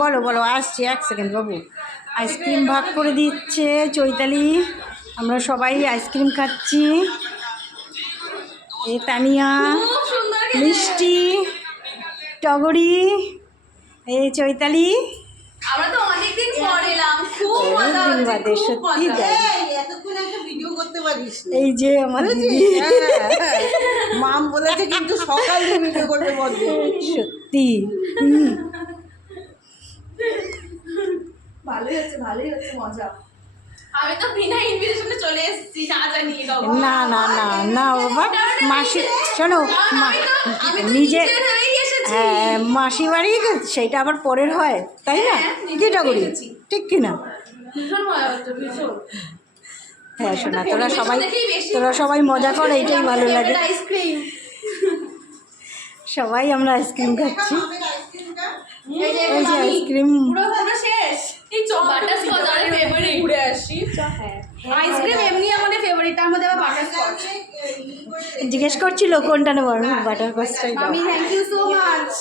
বলো বলো, আসছি 1 সেকেন্ড বাবু। আইসক্রিম ভাগ করে দিচ্ছে চৈতালি, আমরা সবাই আইসক্রিম খাচ্ছি। এই তানিয়া, মিষ্টি, টগরি, এই চৈতালি। আমরা তো অনেকদিন পর এলাম, খুব মজা হচ্ছে, সত্যি তাই। এতক্ষণ একটা ভিডিও করতে পারিস। এই যে আমার দিদি, মাম বলেছে কিন্তু সকালে ভিডিও করতে বলবে। সত্যি ভালোই হচ্ছে মজা। আমি তো বিনা ইনভিটেশনে চলে এসেছি, না জানি না না না না বাবা, মাসি শোনো, নিজে হ্যাঁ মাসি বাড়ি সেইটা আবার পরের হয়, তাই না? যেটা করি ঠিক কিনা? ভীষণ মজা হচ্ছে, ভীষণ। হ্যাঁ শোনা, তোরা সবাই মজা কর, এইটাই ভালো লাগে। আইসক্রিম, সবাই আমরা আইসক্রিম খাচ্ছি। এই যে এই যে আইসক্রিম পুরো শেষ। এই বাটারস্কচ আমার ফেভারিট, ঘুরে আসি। হ্যাঁ আইসক্রিম এমনি আমাদের ফেভারিট, তার মধ্যে আবার বাটারস্কচ। জিজ্ঞেস করছিল কোনটা নেবো, বাটারস্কচটাই দাও। মামি থ্যাংক ইউ সো মাচ।